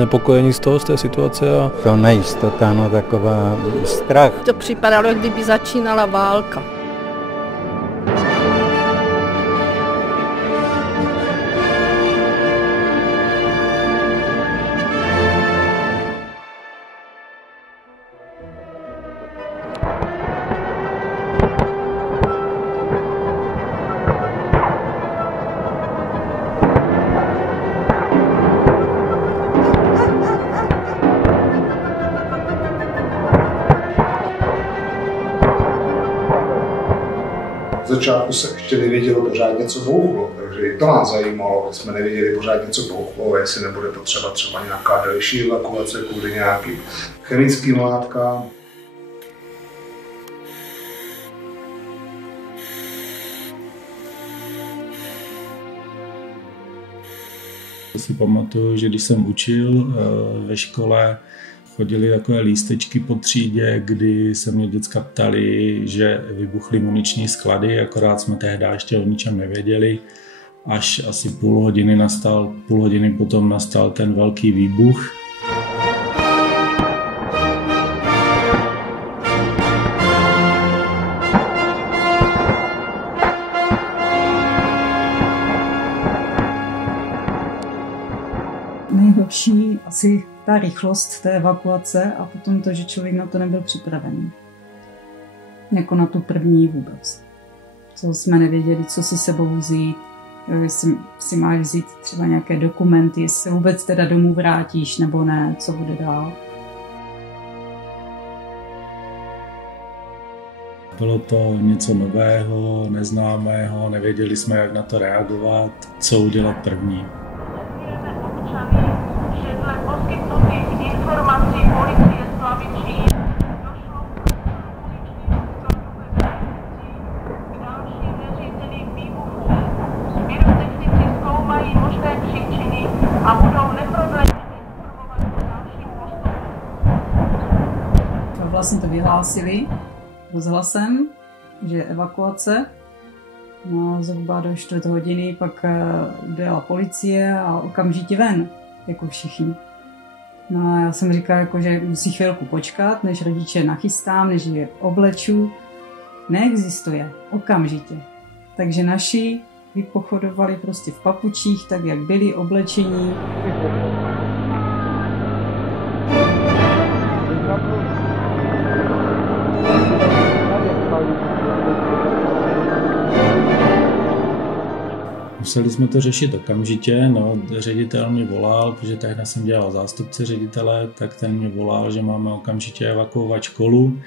znepokojení z té situace. A to nejistota, no taková strach. To připadalo, jak kdyby začínala válka. V začátku se ještě nevědělo pořádně, co bouchlo, takže i to nás zajímalo, že jsme nevěděli pořádně, co bouchlo, jestli nebude potřeba třeba nějaká delší evakuace kvůli nějakým chemickým látkám. Si pamatuju, že když jsem učil ve škole, chodily takové lístečky po třídě, kdy se mě děcka ptali, že vybuchly muniční sklady, akorát jsme tehdy ještě o ničem nevěděli. Až asi půl hodiny potom nastal ten velký výbuch. Nejhorší asi ta rychlost té evakuace a potom to, že člověk na to nebyl připravený. Jako na tu první vůbec. Co jsme nevěděli, co si sebou vzít, jestli si máš vzít třeba nějaké dokumenty, jestli se vůbec teda domů vrátíš nebo ne, co bude dál. Bylo to něco nového, neznámého, nevěděli jsme, jak na to reagovat, co udělat první. Vlastně to vyhlásili rozhlasem, že evakuace. No, zhruba do 4 hodiny pak dojela policie a okamžitě ven, jako všichni. No a já jsem říkala, jako, že musí chvilku počkat, než rodiče nachystám, než je obleču. Neexistuje, okamžitě. Takže naši vypochodovali prostě v papučích, tak jak byli oblečení. Museli jsme to řešit okamžitě, no, ředitel mě volal, protože tehdy jsem dělal zástupce ředitele, tak ten mě volal, že máme okamžitě evakuovat školu,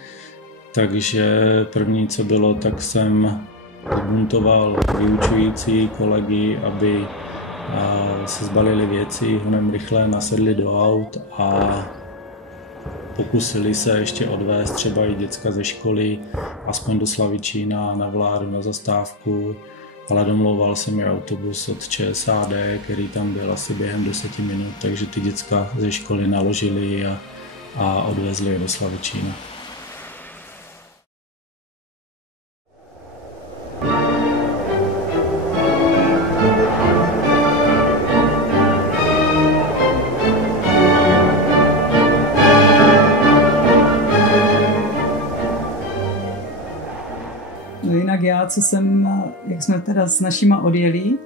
takže první, co bylo, tak jsem zbuntoval vyučující kolegy, aby se zbalili věci, honem rychle nasedli do aut a pokusili se ještě odvést třeba i děcka ze školy, aspoň do Slavičína, na Vládu, na zastávku, ale domlouval jsem mi autobus od ČSAD, který tam byl asi během 10 minut, takže ty děcka ze školy naložili a odvezli je do Slavičína. Já, jak jsme teda s našima odjeli,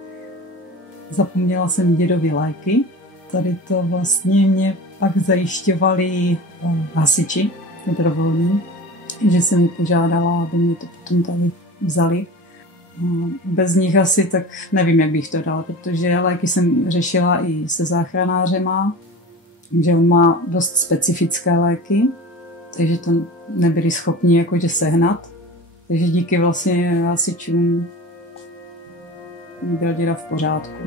zapomněla jsem dědovi léky. Tady to vlastně mě pak zajišťovali hasiči dobrovolní, že jsem mi požádala, aby mi to potom tady vzali. Bez nich asi tak nevím, jak bych to dala, protože léky jsem řešila i se záchranářema, že on má dost specifické léky, takže to nebyli schopni jakože sehnat. Takže díky vlastně hasičům byl děda v pořádku.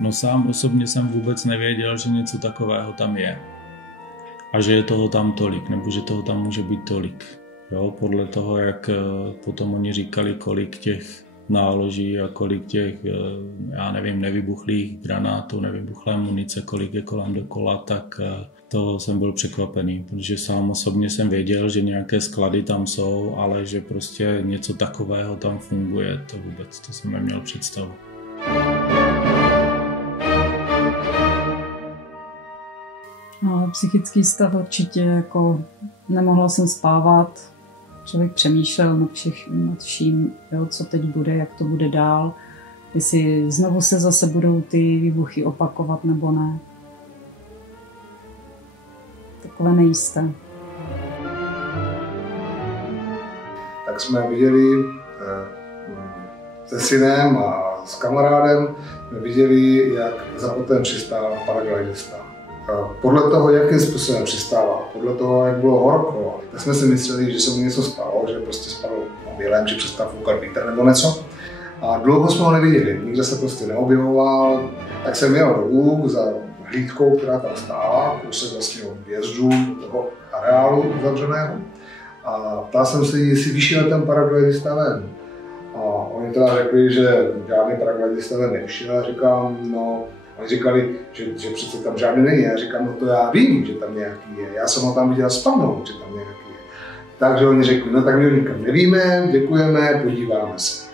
No sám osobně jsem vůbec nevěděl, že něco takového tam je. A že je toho tam tolik, nebo že toho tam může být tolik. Jo, podle toho, jak potom oni říkali, kolik těch náloží a kolik těch, já nevím, nevybuchlých granátů, nevybuchlé munice, kolik je kolem dokola, tak to jsem byl překvapený, protože sám osobně jsem věděl, že nějaké sklady tam jsou, ale že prostě něco takového tam funguje, to vůbec, to jsem neměl představu. psychický stav určitě, jako nemohla jsem spávat. Člověk přemýšlel nad vším, jo, co teď bude, jak to bude dál. Jestli znovu se zase budou ty výbuchy opakovat nebo ne. Takové nejisté. Tak jsme viděli se synem a s kamarádem, jsme viděli, jak za potem přistál paraglidista. Podle toho, jakým způsobem přistával, podle toho, jak bylo horko, tak jsme si mysleli, že se mu něco stalo, že prostě spadl mobilem, že přestal foukat vítr nebo něco. A dlouho jsme ho neviděli, nikde se prostě neobjevoval, tak jsem jel dolů za hlídkou, která tam stála, kousek vlastně od vjezdu toho areálu uzavřeného. A ptal jsem se, jestli vyšel ten paraglidista ven. A oni teda řekli, že žádný paraglidista ven nevyšel. A říkám, no, oni říkali, že přece tam žádný není. Já říkám, no to já vím, že tam nějaký je. Já jsem ho tam viděl spadnout, že tam nějaký je. Takže oni řekli, no tak my nikam nevíme, děkujeme, podíváme se.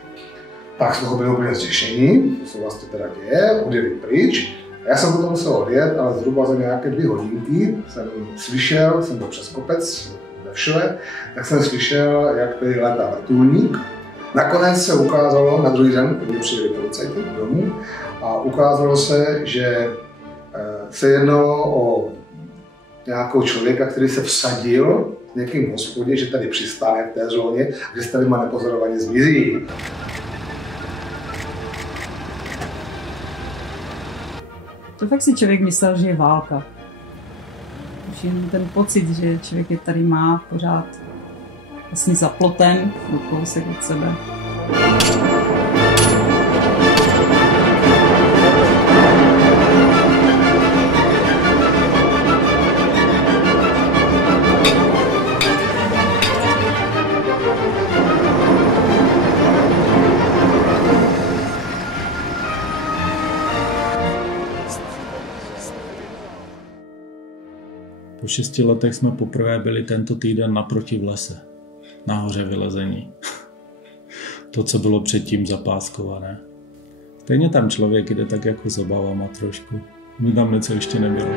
Tak jsme ho byli úplně zděšení, co vlastně teda děje, odjeli pryč. Já jsem potom musel odjet, ale zhruba za nějaké 2 hodinky jsem slyšel, jsem byl přes kopec ve Všile, tak jsem slyšel, jak tady létá vrtulník. Nakonec se ukázalo, na druhý den, když přijeli policajti domů, a ukázalo se, že se jednalo o nějakého člověka, který se vsadil v někým hospodě, že tady přistáne v té zóně, že se tady má nepozorovaně zmizí. To fakt si člověk myslel, že je válka. Už jen ten pocit, že člověk je tady má pořád vlastně za plotem, kousek od sebe. Po 6 letech jsme poprvé byli tento týden naproti v lese. Nahoře vylezení. To, co bylo předtím zapáskované. Stejně tam člověk jde tak jako zabavama trošku. My tam něco ještě nebylo.